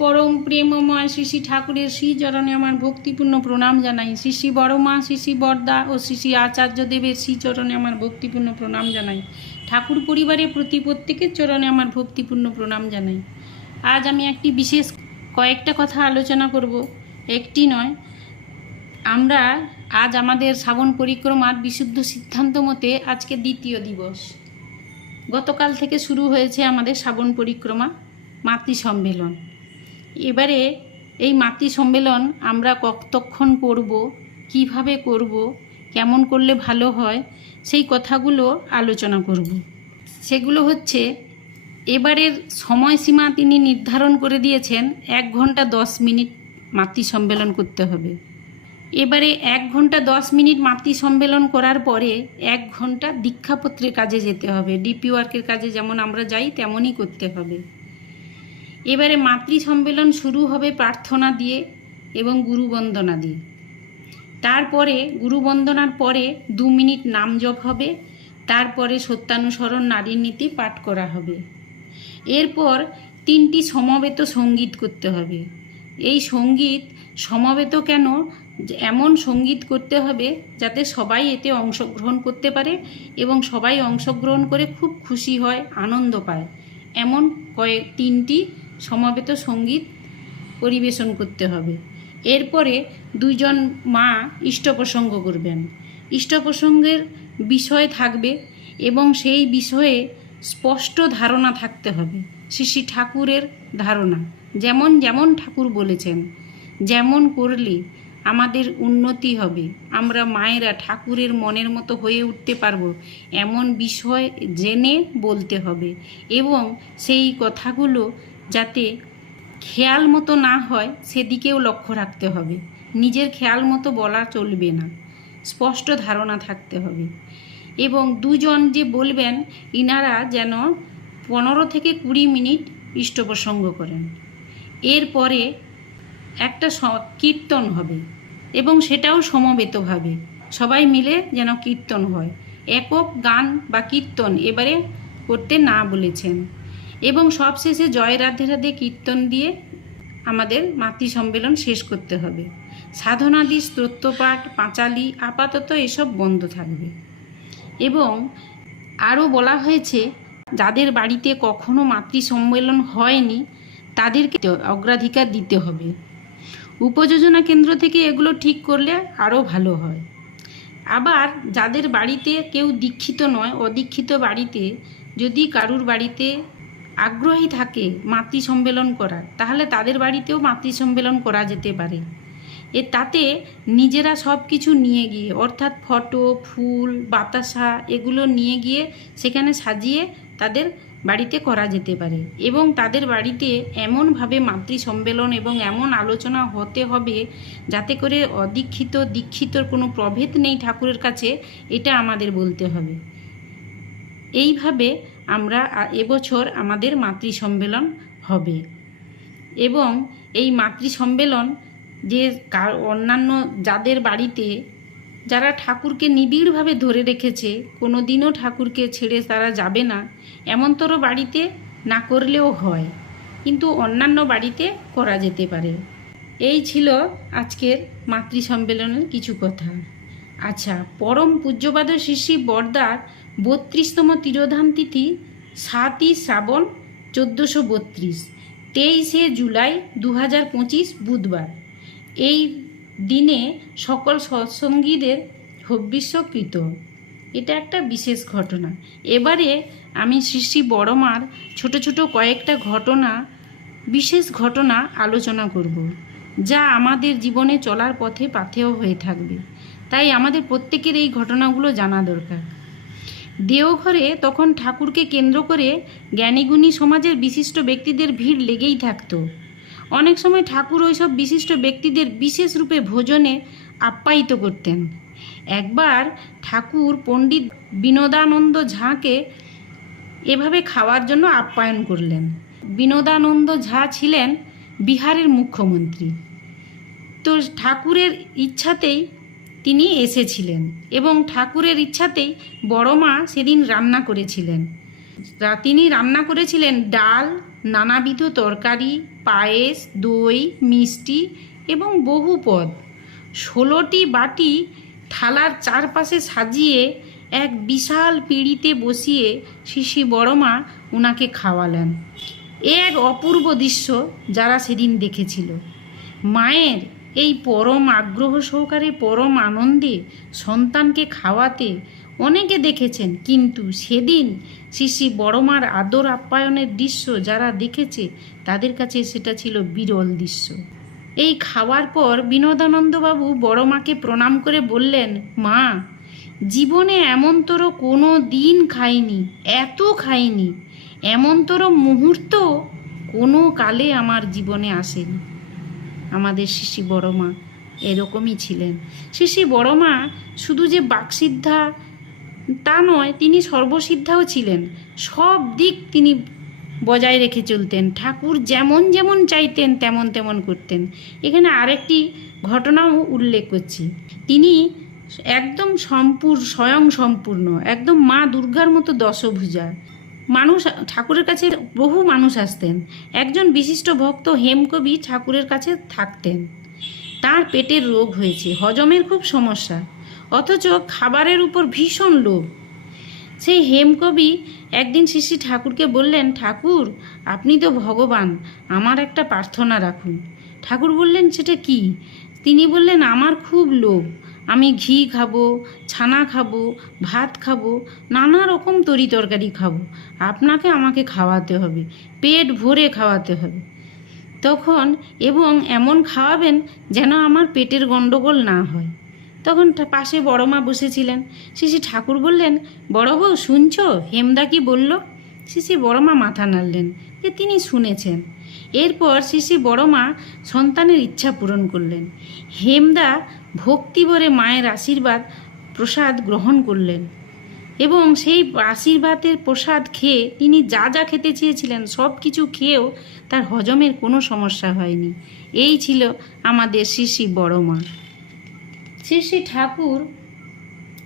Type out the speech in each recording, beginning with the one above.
পরম প্রেমময় শ্রী শ্রী ঠাকুরের শ্রীচরণে আমার ভক্তিপূর্ণ প্রণাম জানাই। শ্রী শ্রী বড়মা, শ্রী শ্রী বরদা ও শ্রী শ্রী আচার্য দেবের শ্রী চরণে আমার ভক্তিপূর্ণ প্রণাম জানাই। ঠাকুর পরিবারের প্রতি প্রত্যেকের চরণে আমার ভক্তিপূর্ণ প্রণাম জানাই। আজ আমি একটি বিশেষ কয়েকটা কথা আলোচনা করব। একটি নয়, আমরা আজ আমাদের শ্রাবণ পরিক্রমার বিশুদ্ধ সিদ্ধান্ত মতে আজকে দ্বিতীয় দিবস। গতকাল থেকে শুরু হয়েছে আমাদের শ্রাবণ পরিক্রমা মাতৃ সম্মেলন এবারে এই মাতৃ সম্মেলন আমরা কতক্ষণ করব, কীভাবে করব, কেমন করলে ভালো হয়, সেই কথাগুলো আলোচনা করব। সেগুলো হচ্ছে, এবারের সময়সীমা তিনি নির্ধারণ করে দিয়েছেন, এক ঘণ্টা দশ মিনিট মাতৃ সম্মেলন করতে হবে। এবারে এক ঘণ্টা দশ মিনিট মাতৃ সম্মেলন করার পরে এক ঘণ্টা দীক্ষাপত্রের কাজে যেতে হবে। ডিপি ওয়ার্কের কাজে যেমন আমরা যাই, তেমনই করতে হবে। এবারে মাতৃ সম্মেলন শুরু হবে প্রার্থনা দিয়ে এবং গুরুবন্দনা দিয়ে। তারপরে, গুরুবন্দনার পরে দু মিনিট নাম জপ হবে, তারপরে সত্যানুসরণ, নারীর নীতি পাঠ করা হবে। এরপর তিনটি সমবেত সংগীত করতে হবে। এই সংগীত সমবেত কেন? এমন সংগীত করতে হবে যাতে সবাই এতে অংশগ্রহণ করতে পারে এবং সবাই অংশগ্রহণ করে খুব খুশি হয়, আনন্দ পায়। এমন কয়েক তিনটি সমবেত সংগীত পরিবেশন করতে হবে। এরপরে দুইজন মা ইষ্টপ্রসঙ্গ করবেন। ইষ্টপ্রসঙ্গের বিষয় থাকবে এবং সেই বিষয়ে স্পষ্ট ধারণা থাকতে হবে শ্রী ঠাকুরের ধারণা। যেমন যেমন ঠাকুর বলেছেন, যেমন করলে আমাদের উন্নতি হবে, আমরা মায়েরা ঠাকুরের মনের মতো হয়ে উঠতে পারব, এমন বিষয় জেনে বলতে হবে। এবং সেই কথাগুলো যাতে খেয়াল মতো না হয়, সেদিকেও লক্ষ্য রাখতে হবে। নিজের খেয়াল মতো বলা চলবে না। স্পষ্ট ধারণা থাকতে হবে। এবং দুজন যে বলবেন, ইনারা যেন পনেরো থেকে কুড়ি মিনিট ইষ্টপ্রসঙ্গ করেন। এরপরে একটা কীর্তন হবে এবং সেটাও সমবেতভাবে। সবাই মিলে যেন কীর্তন হয়। একক গান বা কীর্তন এবারে করতে না বলেছেন। এবং সবশেষে জয় রাধে রাধে কীর্তন দিয়ে আমাদের মাতৃ সম্মেলন শেষ করতে হবে। সাধনাদি, স্তোত্রপাঠ, পাঁচালি, আপাতত এসব বন্ধ থাকবে। এবং আরও বলা হয়েছে, যাদের বাড়িতে কখনো মাতৃ সম্মেলন হয়নি, তাদেরকে অগ্রাধিকার দিতে হবে। উপযোজনা কেন্দ্র থেকে এগুলো ঠিক করলে আরও ভালো হয়। আবার যাদের বাড়িতে কেউ দীক্ষিত নয়, অদীক্ষিত বাড়িতে যদি কারুর বাড়িতে আগ্রহী থাকে মাতৃ সম্মেলন করার। তাহলে তাদের বাড়িতেও মাতৃ সম্মেলন করা যেতে পারে। এ তাতে নিজেরা সব কিছু নিয়ে গিয়ে, অর্থাৎ ফটো, ফুল, বাতাসা এগুলো নিয়ে গিয়ে সেখানে সাজিয়ে তাদের বাড়িতে করা যেতে পারে এবং তাদের বাড়িতে এমনভাবে মাতৃ সম্মেলন এবং এমন আলোচনা হতে হবে যাতে করে অদীক্ষিত, দীক্ষিতর কোনো প্রভেদ নেই ঠাকুরের কাছে, এটা আমাদের বলতে হবে। এইভাবে আমরা এবছর আমাদের মাতৃ সম্মেলন হবে। এবং এই মাতৃ সম্মেলন যে অন্যান্য যাদের বাড়িতে যারা ঠাকুরকে নিবিড়ভাবে ধরে রেখেছে কোনো দিনও ঠাকুরকে ছেড়ে তারা যাবে না, এমনতর বাড়িতে না করলেও হয়, কিন্তু অন্যান্য বাড়িতে করা যেতে পারে। এই ছিল আজকের মাতৃ সম্মেলনের কিছু কথা। আচ্ছা পরম পূজ্যপাদ শ্রী বর্দার বত্রিশতম তিরোধান তিথি, সাতই শ্রাবণ চোদ্দোশো বত্রিশ, তেইশে জুলাই দু হাজার পঁচিশ বুধবার। এই দিনে সকল সৎসঙ্গীদের হব্বিষ্যকৃত এটা একটা বিশেষ ঘটনা। এবারে আমি শ্রী শ্রী বড়মার ছোট ছোট কয়েকটা ঘটনা, বিশেষ ঘটনা আলোচনা করব, যা আমাদের জীবনে চলার পথে পাথেয় হয়ে থাকবে। তাই আমাদের প্রত্যেকের এই ঘটনাগুলো জানা দরকার। দেওঘরে তখন ঠাকুরকে কেন্দ্র করে জ্ঞানীগুণী সমাজের বিশিষ্ট ব্যক্তিদের ভিড় লেগেই থাকত। অনেক সময় ঠাকুর ওইসব বিশিষ্ট ব্যক্তিদের বিশেষ রূপে ভোজনে আপ্যায়িত করতেন। একবার ঠাকুর পণ্ডিত বিনোদানন্দ ঝাঁকে এভাবে খাওয়ার জন্য আপ্যায়ন করলেন। বিনোদানন্দ ঝা ছিলেন বিহারের মুখ্যমন্ত্রী। তো ঠাকুরের ইচ্ছাতেই তিনি এসেছিলেন এবং ঠাকুরের ইচ্ছাতেই বড় মা সেদিন রান্না করেছিলেন। তিনি রান্না করেছিলেন ডাল, নানাবিধ তরকারি, পায়েস, দই, মিষ্টি এবং বহু পদ। ষোলোটি বাটি থালার চারপাশে সাজিয়ে এক বিশাল পিঁড়িতে বসিয়ে শিশি বড়মা উনাকে খাওয়ালেন। এ এক অপূর্ব দৃশ্য যারা সেদিন দেখেছিল। মায়ের এই পরম আগ্রহ সহকারে, পরম আনন্দে সন্তানকে খাওয়াতে অনেকে দেখেছেন। কিন্তু সেদিন শিশি বড়মার আদর আপ্যায়নের দৃশ্য যারা দেখেছে, তাদের কাছে সেটা ছিল বিরল দৃশ্য। এই খাওয়ার পর বিনোদানন্দবাবু বড় মাকে প্রণাম করে বললেন, মা, জীবনে এমনতর কোনো দিন খাইনি, এত খাইনি। এমনতর মুহূর্ত কোনো কালে আমার জীবনে আসেনি। আমাদের শিশি বড় মা এরকমই ছিলেন। শিশি বড় মা শুধু যে বাকসিদ্ধা তা নয়, তিনি সর্বসিদ্ধাও ছিলেন। সব দিক তিনি বজায় রেখে চলতেন। ঠাকুর যেমন যেমন চাইতেন, তেমন তেমন করতেন। এখানে আরেকটি ঘটনাও উল্লেখ করছি। তিনি একদম সম্পূর্ণ স্বয়ং সম্পূর্ণ, একদম মা দুর্গার মতো দশভুজা। মানুষ, ঠাকুরের কাছে বহু মানুষ আসতেন। একজন বিশিষ্ট ভক্ত হেমকবি ঠাকুরের কাছে থাকতেন। তার পেটের রোগ হয়েছে, হজমের খুব সমস্যা, অথচ খাবারের উপর ভীষণ লোভ। সেই হেমকবি একদিন শ্রী ঠাকুরকে বললেন, ঠাকুর, আপনি তো ভগবান, আমার একটা প্রার্থনা রাখুন। ঠাকুর বললেন, সেটা কি? তিনি বললেন, আমার খুব লোভ। আমি ঘি খাব, ছানা খাব, ভাত খাব, নানা রকম তরি তরকারি খাব। আপনাকে আমাকে খাওয়াতে হবে, পেট ভরে খাওয়াতে হবে। তখন এবং এমন খাওয়াবেন যেন আমার পেটের গণ্ডগোল না হয়। তখন পাশে বড় মা বসেছিলেন। শিশি ঠাকুর বললেন, বড় বউ, শুনছ? হেমদা কি বলল? শিশি বড় মা মাথা নাড়লেন, যে তিনি শুনেছেন। এরপর শিশি বড় মা সন্তানের ইচ্ছা পূরণ করলেন। হেমদা ভক্তি ভরে মায়ের আশীর্বাদ, প্রসাদ গ্রহণ করলেন এবং সেই আশীর্বাদের প্রসাদ খেয়ে তিনি যা যা খেতে চেয়েছিলেন, সব কিছু খেয়েও তার হজমের কোনো সমস্যা হয়নি। এই ছিল আমাদের শ্রী বড় মা শ্রী শ্রী ঠাকুর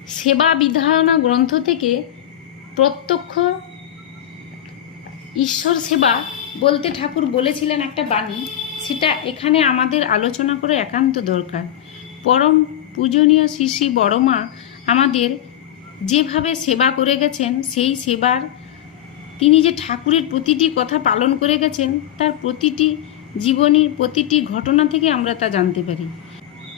সেবা বিধায়না গ্রন্থ থেকে প্রত্যক্ষ ঈশ্বর সেবা বলতে ঠাকুর বলেছিলেন একটা বাণী, সেটা এখানে আমাদের আলোচনা করে একান্ত দরকার। পরম পূজনীয় শ্রী বড়মা আমাদের যেভাবে সেবা করে গেছেন, সেই সেবার তিনি যে ঠাকুরের প্রতিটি কথা পালন করে গেছেন, তার প্রতিটি জীবনীর প্রতিটি ঘটনা থেকে আমরা তা জানতে পারি।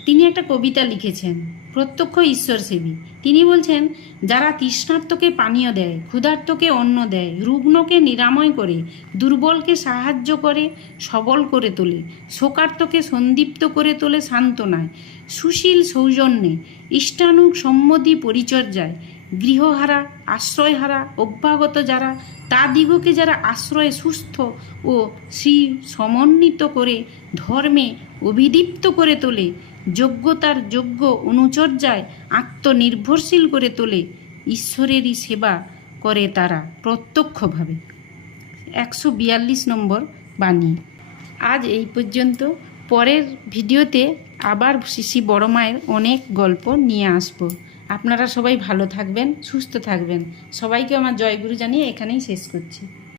তিনি একটা কবিতা লিখেছেন। প্রত্যক্ষ ঈশ্বর সেবী তিনি বলছেন, যারা তৃষ্ণার্তকে পানীয় দেয়, ক্ষুধার্তকে অন্ন দেয়, রুগ্নকে নিরাময় করে, দুর্বলকে সাহায্য করে, সবল করে তোলে, শোকার্তকে সন্দীপ্ত করে তোলে সান্ত্বনায়, সুশীল সৌজন্যে ইষ্টানুক সম্মতি পরিচর্যায়, গৃহহারা, আশ্রয়হারা, অভ্যাগত যারা তাদিগকে যারা আশ্রয়ে সুস্থ ও শ্রী সমন্বিত করে ধর্মে অভিদীপ্ত করে তোলে যোগ্যতার যোগ্য অনুচর্যায় আত্মনির্ভরশীল করে তোলে, ঈশ্বরেরই সেবা করে তারা প্রত্যক্ষভাবে। একশো বিয়াল্লিশ নম্বর বাণী। আজ এই পর্যন্ত। পরের ভিডিওতে আবার শিশি বড় মায়ের অনেক গল্প নিয়ে আসব। আপনারা সবাই ভালো থাকবেন, সুস্থ থাকবেন। সবাইকে আমার জয়গুরু জানিয়ে এখানেই শেষ করছি।